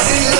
gelsinler Erik